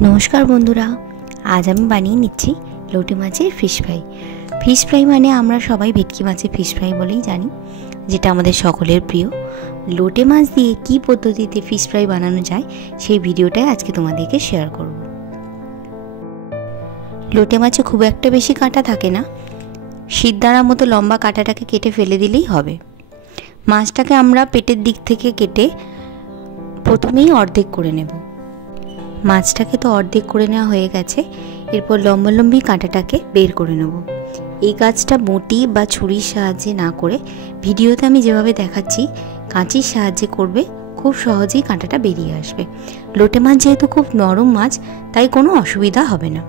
नमस्कार बंधुरा आज आमी बानिये निচ্ছি लोटे माछेर फिश फ्राई। फिश फ्राई माने आमरा सबाई भेटकी माछेर फिश फ्राई बोलेई जानी, जेटा आमादेर सकलेर प्रिय। लोटे माछ दिये कि पद्धतिते फिश फ्राई बानानो जाय सेई भिडियोटाई आजके तोमादेरके शेयार करब। लोटे माछे खूब एकटा बेशी काँटा थाके ना, शिरदाঁড়ার मतो लम्बा काँटाटाके केटे फेले दिलेई हबे। माछटाके आमरा पेटेर दिक थेके केटे प्रथमेई अर्धेक करे नेब। মাছটাকে তো অর্ধেক করে নেওয়া হয়ে গেছে। এরপর লম্বালম্বি কাঁটাটাকে বের করে নেব। এই কাজটা বটি বা ছুরির সাহায্যে না করে ভিডিওতে আমি যেভাবে দেখাচ্ছি কাঁচির সাহায্যে করবে, খুব সহজেই কাঁটাটা বেরিয়ে আসবে। লোটে মাছ যেহেতু খুব নরম মাছ তাই কোনো অসুবিধা হবে না।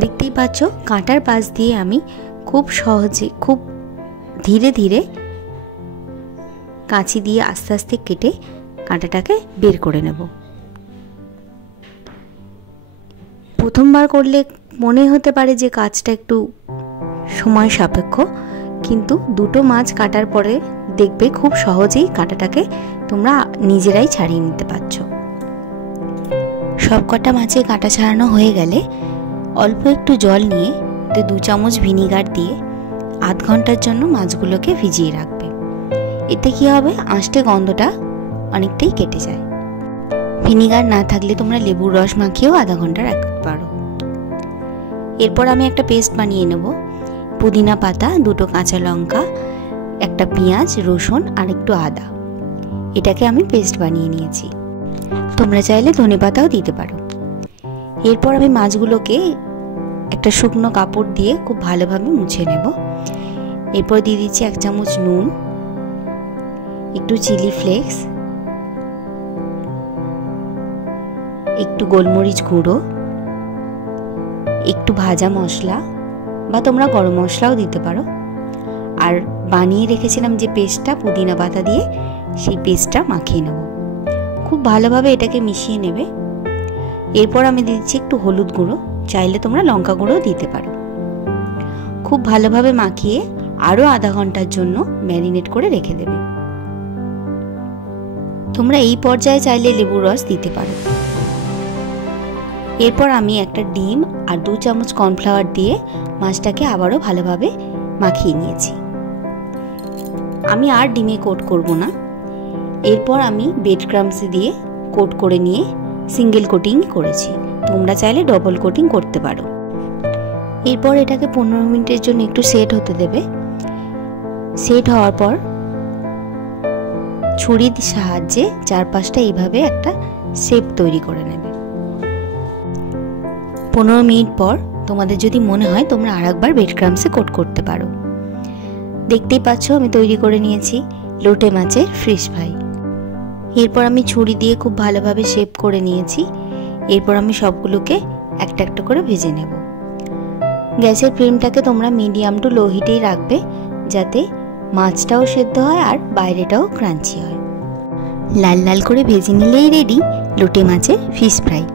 দেখতেই পাচ্ছ কাঁটার পাশ দিয়ে আমি খুব সহজে খুব ধীরে ধীরে কাঁচি দিয়ে আস্তে আস্তে কেটে কাঁটাটাকে বের করে নেব। প্রথমবার করলে মনে হতে পারে যে কাজটা একটু সময় সাপেক্ষ, কিন্তু দুটো মাছ কাটার পরে দেখবে খুব সহজেই কাঁটাটাকে তোমরা নিজেরাই ছাড়িয়ে নিতে পারছো। সবকটা মাছে কাঁটা ছাড়ানো হয়ে গেলে অল্প একটু জল নিয়ে 2 চামচ ভিনিগার দিয়ে আধ ঘন্টার জন্য মাছগুলোকে ভিজিয়ে রাখবে। এতে কি হবে, আঁশটে গন্ধটা অনেকটাই কেটে যায়। ভিনিগার না থাকলে তোমরা লেবুর রস মাখিয়েও আধা ঘন্টা রাখতে পারো। এরপর আমি একটা পেস্ট বানিয়ে নেব। পুদিনা পাতা, 2টো কাঁচা লঙ্কা, একটা পেঁয়াজ, রসুন আর একটু আদা, এটাকে আমি পেস্ট বানিয়ে নিয়েছি। তোমরা চাইলে ধনেপাতাও দিতে পারো। এরপর আমি মাছগুলোকে একটা শুকনো কাপড় দিয়ে খুব ভালোভাবে মুছে নেব। এরপর দিয়ে দিচ্ছি 1 চামচ নুন, একটু চিলি ফ্লেক্স, একটু গোলমরিচ গুঁড়ো, একটু ভাজা মশলা বা তোমরা গরম মশলাও দিতে পারো, আর বানিয়ে রেখেছিলাম যে পেস্টটা পুদিনা পাতা দিয়ে, সেই পেস্টটা মাখিয়ে নেব। খুব ভালোভাবে এটাকে মিশিয়ে নেবে। এরপর আমি দিচ্ছি একটু হলুদ গুঁড়ো, চাইলে তোমরা লঙ্কা গুঁড়োও দিতে পারো। খুব ভালোভাবে মাখিয়ে আরও আধা ঘন্টার জন্য ম্যারিনেট করে রেখে দেবে। তোমরা এই পর্যায়ে চাইলে লেবুর রস দিতে পারো। এরপর আমি একটা ডিম আর 2 চামচ কর্নফ্লাওয়ার দিয়ে মাছটাকে আবারও ভালোভাবে মাখিয়ে নিয়েছি। আমি আর ডিমে কোট করব না। এরপর আমি ব্রেড ক্রাম্বস দিয়ে কোট করে নিয়ে সিঙ্গেল কোটিং করেছি। তোমরা চাইলে ডবল কোটিং করতে পারো। এরপর এটাকে 15 মিনিটের জন্য একটু সেট হতে দেবে। সেট হওয়ার পর ছুরির সাহায্যে চারপাশটা এইভাবে একটা শেপ তৈরি করে নেবে। 15 মিনিট পর তোমাদের যদি মনে হয় তোমরা আরেকবার ব্রেড ক্রাম্বসে কোট করতে পারো। দেখতেই পাচ্ছ আমি তৈরি করে নিয়েছি লোটে মাছের ফিশ ফ্রাই। এরপর আমি ছুরি দিয়ে খুব ভালোভাবে শেপ করে নিয়েছি। এরপর আমি সবগুলোকে একটা একটা করে ভেজে নেব। গ্যাসের ফ্লেমটাকে তোমরা মিডিয়াম টু লো হিটেই রাখবে, যাতে মাছটাও সেদ্ধ হয় আর বাইরেটাও ক্রাঞ্চি হয়। লাল লাল করে ভেজে নিলেই রেডি লোটে মাছের ফিশ ফ্রাই।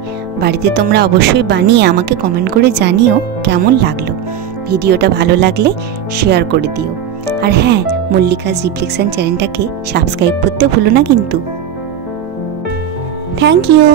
বাড়িতে তোমরা অবশ্যই বানিয়ে আমাকে কমেন্ট করে জানিও কেমন লাগলো। ভিডিওটা ভালো লাগলে শেয়ার করে দিও। আর হ্যাঁ, মল্লিকাস রিফ্লেকশন চ্যানেলটাকে সাবস্ক্রাইব করতে ভুলো না কিন্তু। Thank you.